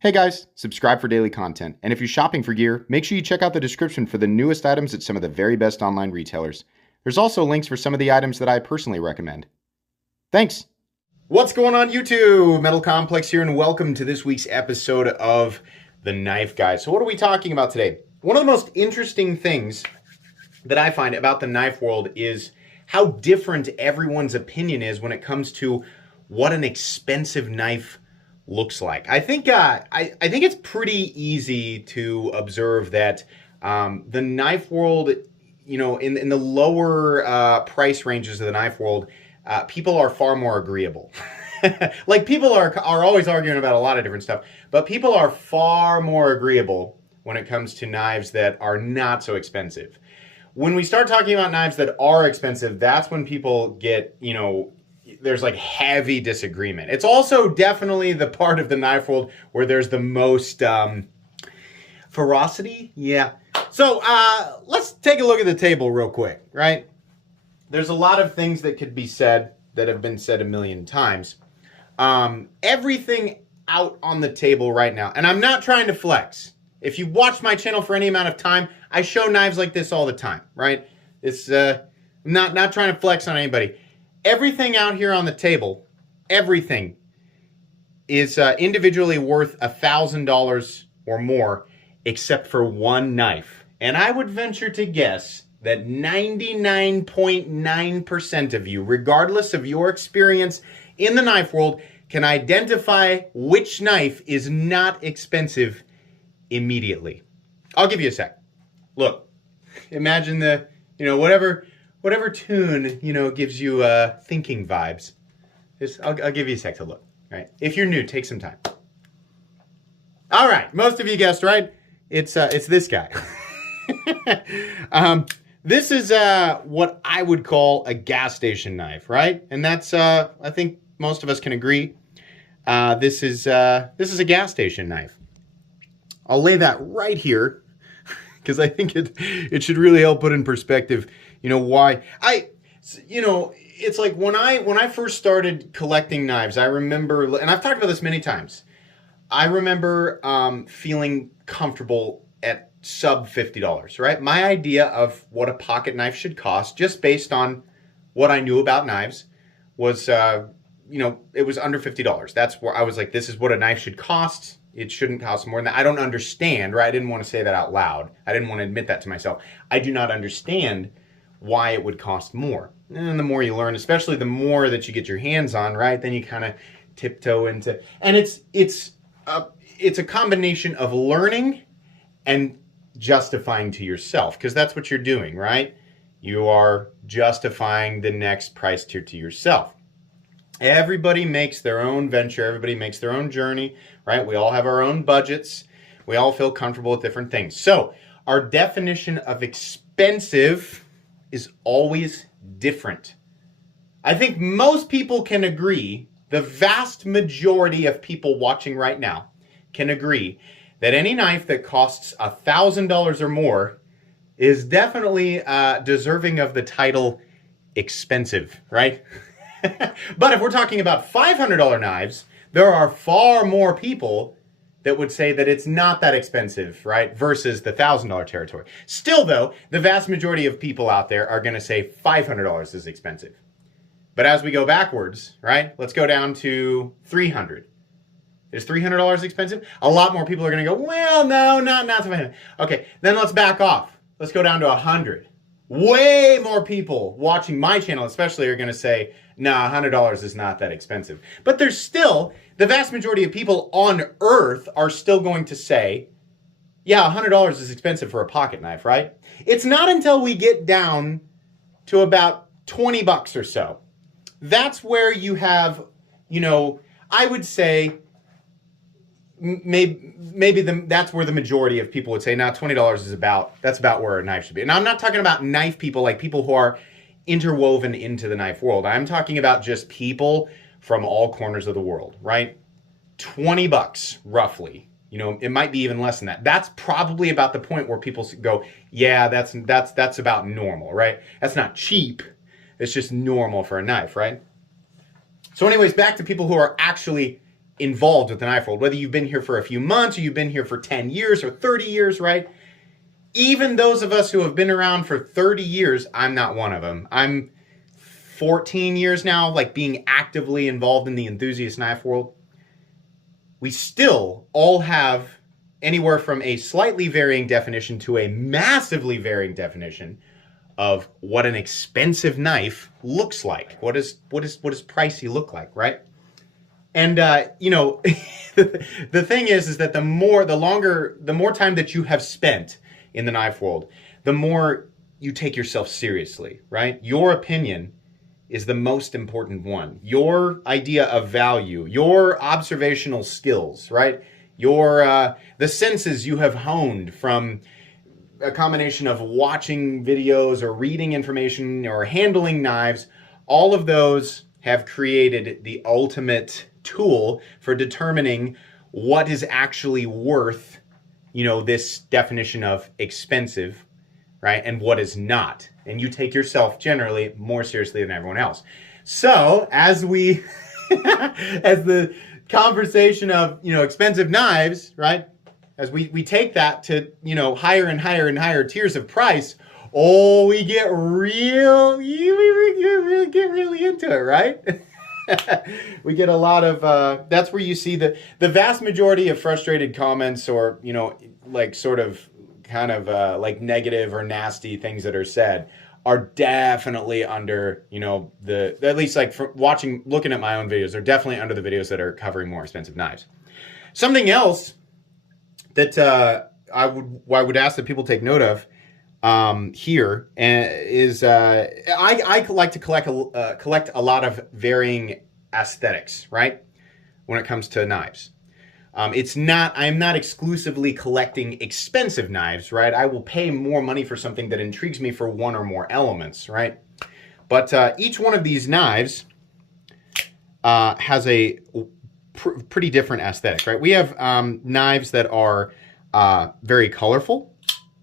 Hey guys, subscribe for daily content. And if you're shopping for gear, make sure you check out the description for the newest items at some of the very best online retailers. There's also links for some of the items that I personally recommend. Thanks! What's going on YouTube? Metal Complex here and welcome to this week's episode of The Knife Guy. So what are we talking about today? One of the most interesting things that I find about the knife world is how different everyone's opinion is when it comes to what an expensive knife looks like. I think it's pretty easy to observe that the knife world, in the lower price ranges of the knife world, people are far more agreeable. Like people are always arguing about a lot of different stuff, but people are far more agreeable when it comes to knives that are not so expensive. When we start talking about knives that are expensive, that's when people get, there's like heavy disagreement. It's also definitely the part of the knife world where there's the most ferocity. Yeah. So let's take a look at the table real quick, right? There's a lot of things that could be said that have been said a million times. Everything out on the table right now, and I'm not trying to flex. If you watch my channel for any amount of time, I show knives like this all the time, right? It's not trying to flex on anybody. Everything out here on the table, everything is individually worth $1,000 or more, except for one knife. And I would venture to guess that 99.9% of you, regardless of your experience in the knife world, can identify which knife is not expensive immediately. I'll give you a sec. Look, imagine whatever tune, gives you thinking vibes. I'll give you a sec to look, right? If you're new, take some time. All right, most of you guessed right. It's this guy. This is what I would call a gas station knife, right? And that's I think most of us can agree. This is a gas station knife. I'll lay that right here because I think it should really help put in perspective, why it's like when I first started collecting knives, I remember, and I've talked about this many times, I remember feeling comfortable at sub $50, right? My idea of what a pocket knife should cost, just based on what I knew about knives, was it was under $50. That's where I was like, this is what a knife should cost. It shouldn't cost more than that. I don't understand, right? I didn't want to say that out loud. I didn't want to admit that to myself. I do not understand why it would cost more. And the more you learn, especially the more that you get your hands on, right? Then you kind of tiptoe into, and it's a combination of learning and justifying to yourself, because that's what you're doing, right? You are justifying the next price tier to yourself. Everybody makes their own venture. Everybody makes their own journey, right? We all have our own budgets. We all feel comfortable with different things. So our definition of expensive is always different. I think most people can agree, the vast majority of people watching right now can agree that any knife that costs $1,000 or more is definitely deserving of the title expensive, right? But if we're talking about $500 knives, there are far more people that would say that it's not that expensive, right? Versus the $1,000 territory. Still though, the vast majority of people out there are gonna say $500 is expensive. But as we go backwards, right? Let's go down to $300. Is $300 expensive? A lot more people are gonna go, well, no, not $500. Okay, then let's back off. Let's go down to $100. Way more people watching my channel especially are gonna say, nah, $100 is not that expensive. But there's still, the vast majority of people on earth are still going to say, yeah, $100 is expensive for a pocket knife, right? It's not until we get down to about 20 bucks or so. That's where you have, I would say, that's where the majority of people would say, now $20 that's about where a knife should be. And I'm not talking about knife people, like people who are interwoven into the knife world. I'm talking about just people from all corners of the world, right? 20 bucks roughly. It might be even less than that. That's probably about the point where people go, yeah, that's about normal, right? That's not cheap. It's just normal for a knife, right? So anyways, back to people who are actually involved with the knife world, whether you've been here for a few months or you've been here for 10 years or 30 years, right? Even those of us who have been around for 30 years, I'm not one of them. I'm 14 years now, like being actively involved in the enthusiast knife world. We still all have anywhere from a slightly varying definition to a massively varying definition of what an expensive knife looks like. What does pricey look like, right? And you know, the thing is that the more time that you have spent in the knife world, the more you take yourself seriously, right? Your opinion is the most important one. Your idea of value, your observational skills, right? Your the senses you have honed from a combination of watching videos or reading information or handling knives, all of those have created the ultimate tool for determining what is actually worth, you know, this definition of expensive, right? And what is not. And you take yourself generally more seriously than everyone else. So as we, as the conversation of, you know, expensive knives, right? As we take that to, you know, higher and higher and higher tiers of price, we get really into it, right? We get a lot of, that's where you see the vast majority of frustrated comments or, you know, like sort of kind of like negative or nasty things that are said are definitely under, you know, at least like from looking at my own videos, they're definitely under the videos that are covering more expensive knives. Something else that I would ask that people take note of here is I like to collect a lot of varying aesthetics, right? When it comes to knives. I'm not exclusively collecting expensive knives, right? I will pay more money for something that intrigues me for one or more elements, right? But each one of these knives has a pretty different aesthetic, right? We have knives that are very colorful,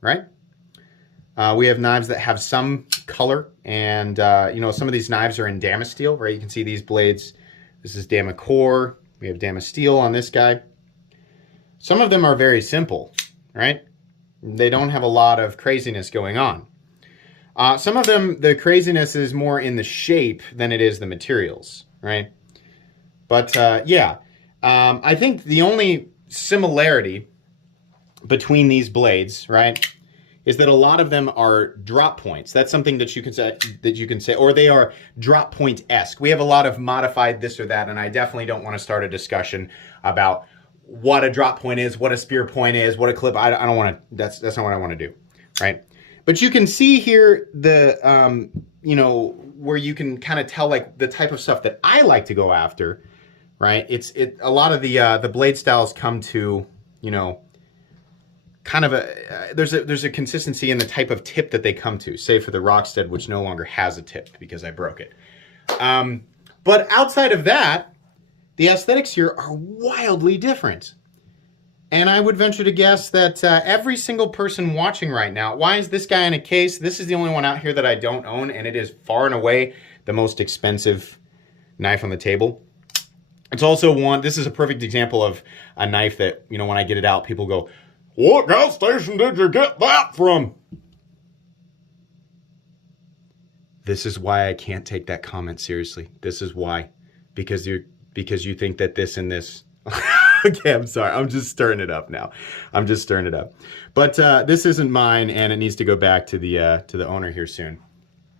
right? We have knives that have some color, and you know, some of these knives are in Damasteel, right? You can see these blades. This is Damacore. We have Damasteel on this guy. Some of them are very simple, right? They don't have a lot of craziness going on. Some of them, the craziness is more in the shape than it is the materials, right? But yeah, I think the only similarity between these blades, right, is that a lot of them are drop points. That's something that you can say, or they are drop point-esque. We have a lot of modified this or that, and I definitely don't want to start a discussion about what a drop point is, what a spear point is, what a clip. I don't want to. That's not what I want to do, right? But you can see here the you know, where you can kind of tell like the type of stuff that I like to go after, right? A lot of the blade styles come to, you know, kind of there's a consistency in the type of tip that they come to, say for the Rockstead, which no longer has a tip because I broke it. But outside of that, the aesthetics here are wildly different. And I would venture to guess that every single person watching right now, why is this guy in a case? This is the only one out here that I don't own, and it is far and away the most expensive knife on the table. It's also this is a perfect example of a knife that, you know, when I get it out, people go, "What gas station did you get that from?" This is why I can't take that comment seriously. This is why. Because you think that this and this. Okay, I'm sorry. I'm just stirring it up now. I'm just stirring it up. But this isn't mine, and it needs to go back to the owner here soon.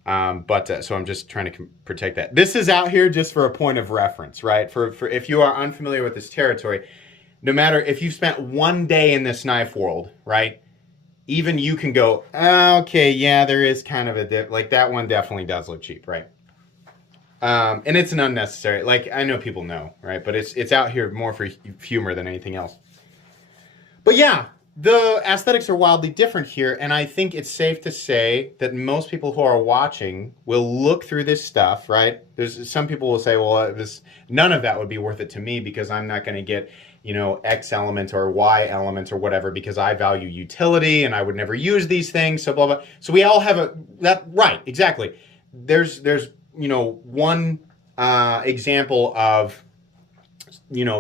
So I'm just trying to protect that. This is out here just for a point of reference, right? For if you are unfamiliar with this territory, no matter if you've spent one day in this knife world, right? Even you can go, okay, yeah, there is kind of a dip. Like that one definitely does look cheap, right? And it's an unnecessary, like I know people know, right? But it's out here more for humor than anything else. But yeah, the aesthetics are wildly different here, and I think it's safe to say that most people who are watching will look through this stuff, right? There's some people will say, well, none of that would be worth it to me because I'm not going to get, you know, X element or Y element or whatever because I value utility and I would never use these things, so blah, blah. So we all have right, exactly. There's you know, one example of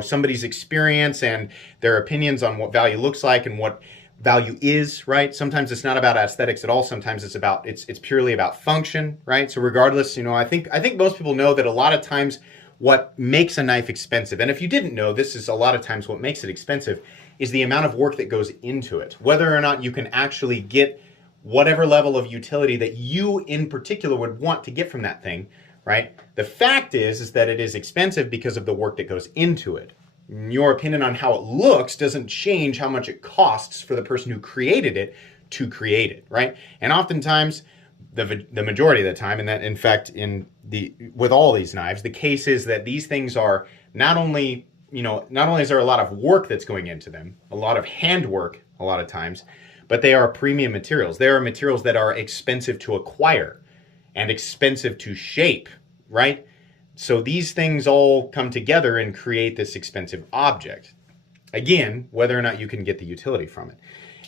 somebody's experience and their opinions on what value looks like and what value is, right? Sometimes it's not about aesthetics at all. Sometimes it's purely about function, right? So regardless, I think most people know that a lot of times what makes a knife expensive, and if you didn't know, this is a lot of times what makes it expensive, is the amount of work that goes into it. Whether or not you can actually get whatever level of utility that you in particular would want to get from that thing, right? The fact is that it is expensive because of the work that goes into it. Your opinion on how it looks doesn't change how much it costs for the person who created it to create it, right? And oftentimes, the majority of the time, and that in fact with all these knives, the case is that these things are not only is there a lot of work that's going into them, a lot of handwork a lot of times, but they are premium materials. They are materials that are expensive to acquire and expensive to shape, right? So these things all come together and create this expensive object. Again, whether or not you can get the utility from it.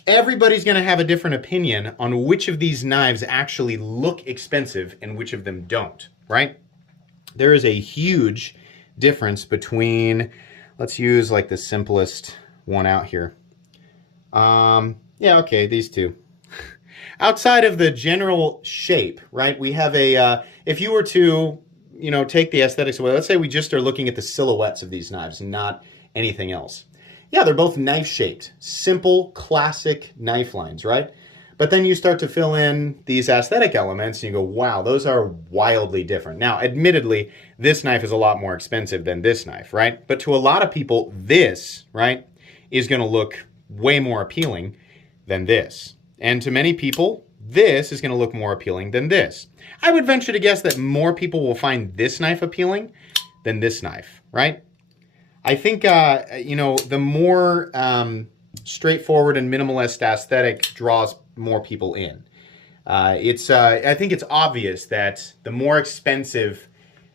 Everybody's going to have a different opinion on which of these knives actually look expensive and which of them don't, right? There is a huge difference between, let's use like the simplest one out here. Yeah, okay, these two. Outside of the general shape, right? We have if you were to, take the aesthetics away, let's say we just are looking at the silhouettes of these knives and not anything else. Yeah, they're both knife shaped, simple, classic knife lines, right? But then you start to fill in these aesthetic elements and you go, wow, those are wildly different. Now, admittedly, this knife is a lot more expensive than this knife, right? But to a lot of people, this, right, is going to look way more appealing than this. And to many people, this is going to look more appealing than this. I would venture to guess that more people will find this knife appealing than this knife, right? I think, the more straightforward and minimalist aesthetic draws more people in. I think it's obvious that the more expensive,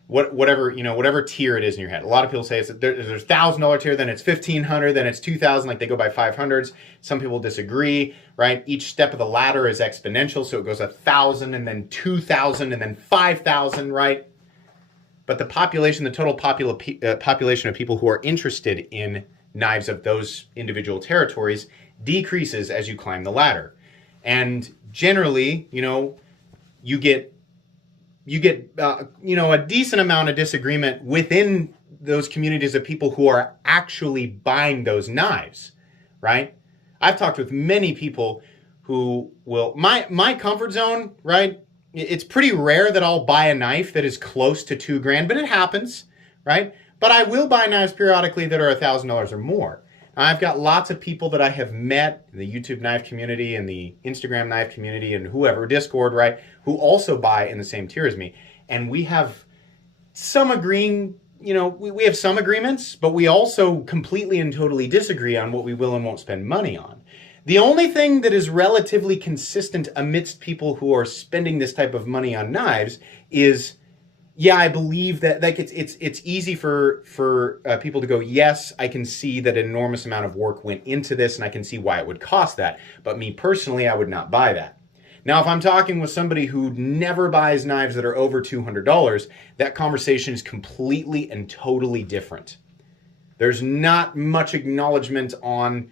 whatever tier it is in your head. A lot of people say there's $1,000 tier, then it's $1,500, then it's $2,000. Like they go by 500s. Some people disagree, right? Each step of the ladder is exponential, so it goes 1,000 and then 2,000 and then 5,000, right? But the total population of people who are interested in knives of those individual territories decreases as you climb the ladder. And generally, you get a decent amount of disagreement within those communities of people who are actually buying those knives, right? I've talked with many people who will, my comfort zone, right? It's pretty rare that I'll buy a knife that is close to $2,000, but it happens, right? But I will buy knives periodically that are $1,000 or more. I've got lots of people that I have met in the YouTube knife community and the Instagram knife community and whoever, Discord, right, who also buy in the same tier as me. And we have some agreeing, we have some agreements, but we also completely and totally disagree on what we will and won't spend money on. The only thing that is relatively consistent amidst people who are spending this type of money on knives is, yeah, I believe that it's easy for people to go, yes, I can see that an enormous amount of work went into this and I can see why it would cost that. But me personally, I would not buy that. Now, if I'm talking with somebody who never buys knives that are over $200, that conversation is completely and totally different. There's not much acknowledgement on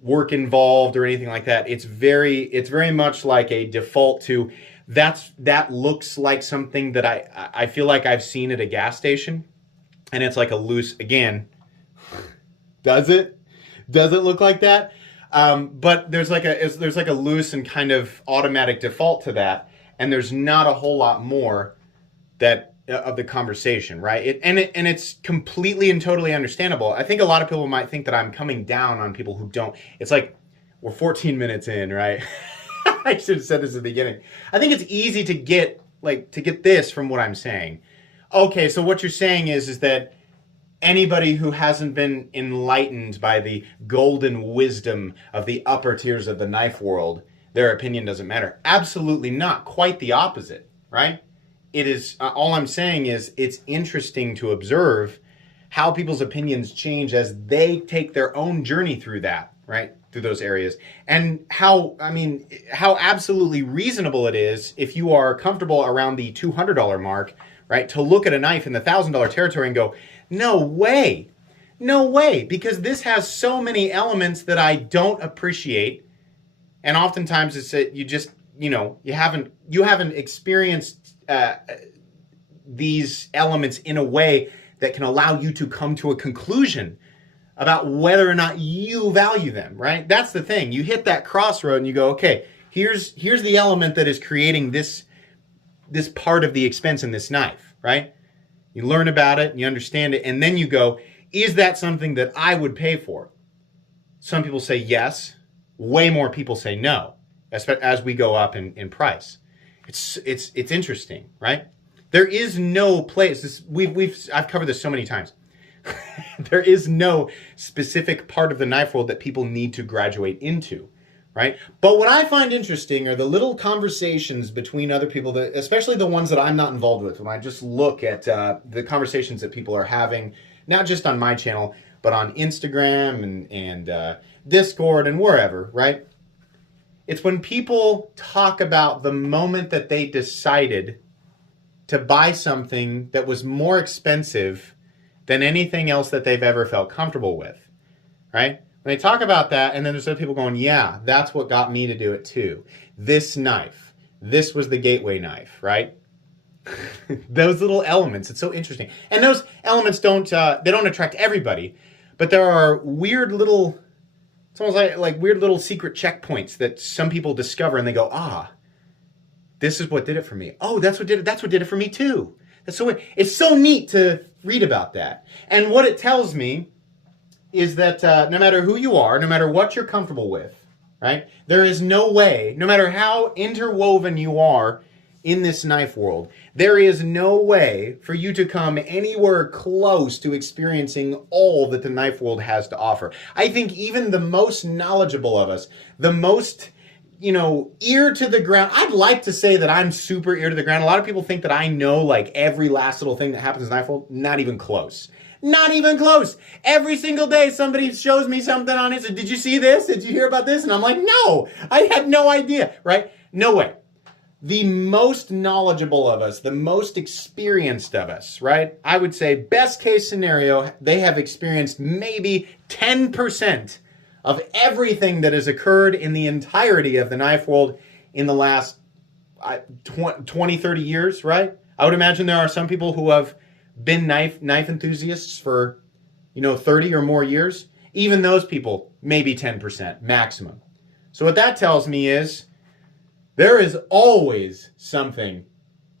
work involved or anything like that. It's very much like a default to that looks like something that I feel like I've seen at a gas station, and it's like a loose, again, does it look like that? But there's like a loose and kind of automatic default to that, and there's not a whole lot more that of the conversation, right? And it's completely and totally understandable. I think a lot of people might think that I'm coming down on people who don't. It's like we're 14 minutes in, right? I should have said this at the beginning. I think it's easy to get this from what I'm saying. Okay, so what you're saying is that anybody who hasn't been enlightened by the golden wisdom of the upper tiers of the knife world, their opinion doesn't matter. Absolutely not. Quite the opposite, right? It is, all I'm saying is it's interesting to observe how people's opinions change as they take their own journey through that, right? Through those areas. And how absolutely reasonable it is if you are comfortable around the $200 mark, right? To look at a knife in the $1,000 territory and go, no way. No way, because this has so many elements that I don't appreciate. And oftentimes it's that you just, you haven't experienced these elements in a way that can allow you to come to a conclusion about whether or not you value them, right? That's the thing. You hit that crossroad and you go, okay, here's the element that is creating this part of the expense in this knife, right? You learn about it, you understand it, and then you go, is that something that I would pay for? Some people say yes. Way more people say no, as we go up in price. It's interesting, right? There is no place. I've covered this so many times. There is no specific part of the knife world that people need to graduate into, right? But what I find interesting are the little conversations between other people, especially the ones that I'm not involved with. When I just look at the conversations that people are having, not just on my channel, but on Instagram and Discord and wherever, right? It's when people talk about the moment that they decided to buy something that was more expensive than anything else that they've ever felt comfortable with, right? When they talk about that, and then there's other people going, yeah, that's what got me to do it too. This knife, this was the gateway knife, right? Those little elements, it's so interesting. And those elements don't attract everybody, but there are weird little, it's almost like weird little secret checkpoints that some people discover and they go, this is what did it for me. Oh, that's what did it for me too. It's so neat to read about that. And what it tells me is that no matter who you are, no matter what you're comfortable with, right? There is no way, no matter how interwoven you are in this knife world, there is no way for you to come anywhere close to experiencing all that the knife world has to offer. I think even the most knowledgeable of us, the most, ear to the ground. I'd like to say that I'm super ear to the ground. A lot of people think that I know like every last little thing that happens in the knife world. Not even close. Not even close. Every single day somebody shows me something on it. So, did you see this? Did you hear about this? And I'm like, no, I had no idea, right? No way. The most knowledgeable of us, the most experienced of us, right? I would say best case scenario, they have experienced maybe 10% of everything that has occurred in the entirety of the knife world in the last 20, 30 years, right? I would imagine there are some people who have been knife enthusiasts for, 30 or more years. Even those people, maybe 10% maximum. So what that tells me is there is always something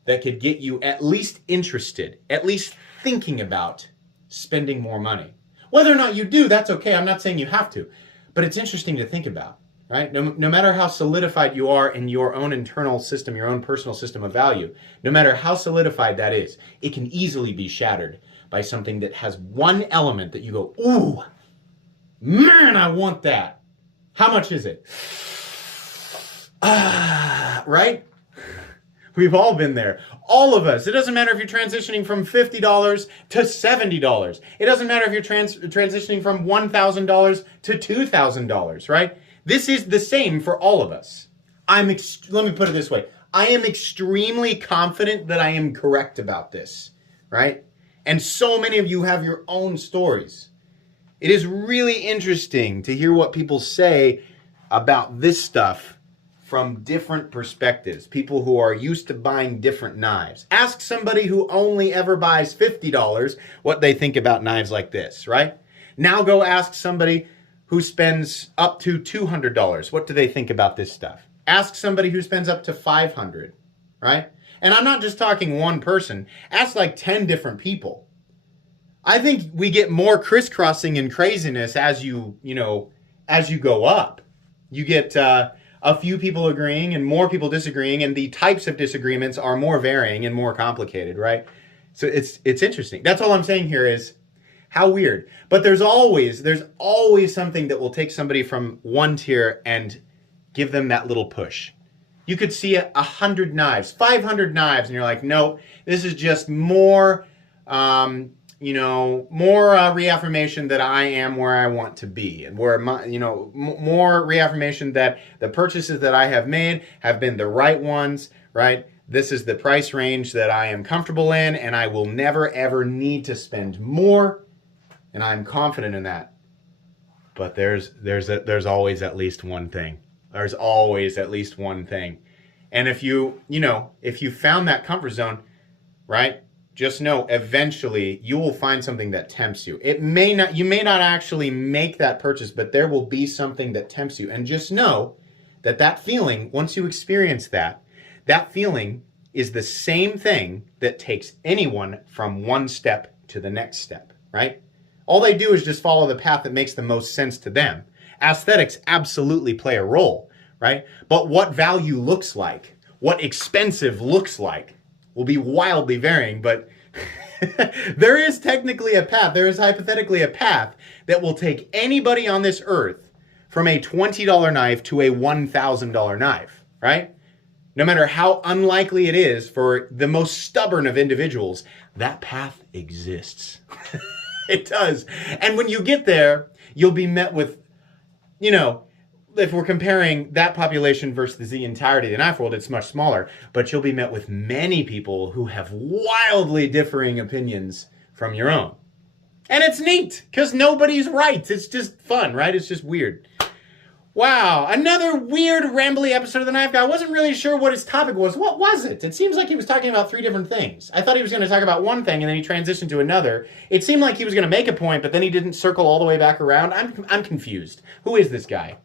that could get you at least interested, at least thinking about spending more money. Whether or not you do, that's okay. I'm not saying you have to. But it's interesting to think about, right? No matter how solidified you are in your own internal system, your own personal system of value, no matter how solidified that is, it can easily be shattered by something that has one element that you go, ooh, man, I want that. How much is it? Right? We've all been there. All of us. It doesn't matter if you're transitioning from $50 to $70. It doesn't matter if you're transitioning from $1,000 to $2,000, right? This is the same for all of us. Let me put it this way. I am extremely confident that I am correct about this, right? And so many of you have your own stories. It is really interesting to hear what people say about this stuff from different perspectives, people who are used to buying different knives. Ask somebody who only ever buys $50 what they think about knives like this, right? Now go ask somebody who spends up to $200. What do they think about this stuff? Ask somebody who spends up to $500, right? And I'm not just talking one person. Ask like 10 different people. I think we get more crisscrossing and craziness as you go up. You get a few people agreeing and more people disagreeing, and the types of disagreements are more varying and more complicated, right? So it's interesting. That's all I'm saying here is how weird. But there's always something that will take somebody from one tier and give them that little push. You could see 100 knives, 500 knives, and you're like, no, this is just more reaffirmation that I am where I want to be, and where more reaffirmation that the purchases that I have made have been the right ones, right? This is the price range that I am comfortable in, and I will never ever need to spend more. and I'm confident in that. But there's always at least one thing. There's always at least one thing. And if you found that comfort zone, right? Just know eventually you will find something that tempts you. You may not actually make that purchase, but there will be something that tempts you. And just know that feeling, once you experience that feeling is the same thing that takes anyone from one step to the next step, right? All they do is just follow the path that makes the most sense to them. Aesthetics absolutely play a role, right? But what value looks like, what expensive looks like, will be wildly varying, but there is technically a path, there is hypothetically a path that will take anybody on this earth from a $20 knife to a $1,000 knife, right? No matter how unlikely it is for the most stubborn of individuals, that path exists. It does. And when you get there, you'll be met with, if we're comparing that population versus the entirety of the knife world, it's much smaller, but you'll be met with many people who have wildly differing opinions from your own. And it's neat, because nobody's right. It's just fun, right? It's just weird. Wow, another weird, rambly episode of The Knife Guy. I wasn't really sure what his topic was. What was it? It seems like he was talking about 3 different things. I thought he was going to talk about one thing, and then he transitioned to another. It seemed like he was going to make a point, but then he didn't circle all the way back around. I'm confused. Who is this guy?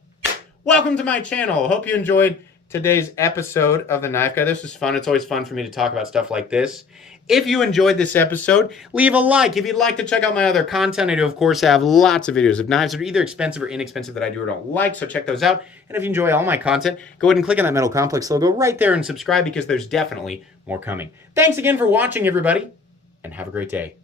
Welcome to my channel. Hope you enjoyed today's episode of The Knife Guy. This was fun. It's always fun for me to talk about stuff like this. If you enjoyed this episode, leave a like. If you'd like to check out my other content, I do, of course, have lots of videos of knives that are either expensive or inexpensive that I do or don't like, so check those out. And if you enjoy all my content, go ahead and click on that Metal Complex logo right there and subscribe, because there's definitely more coming. Thanks again for watching, everybody, and have a great day.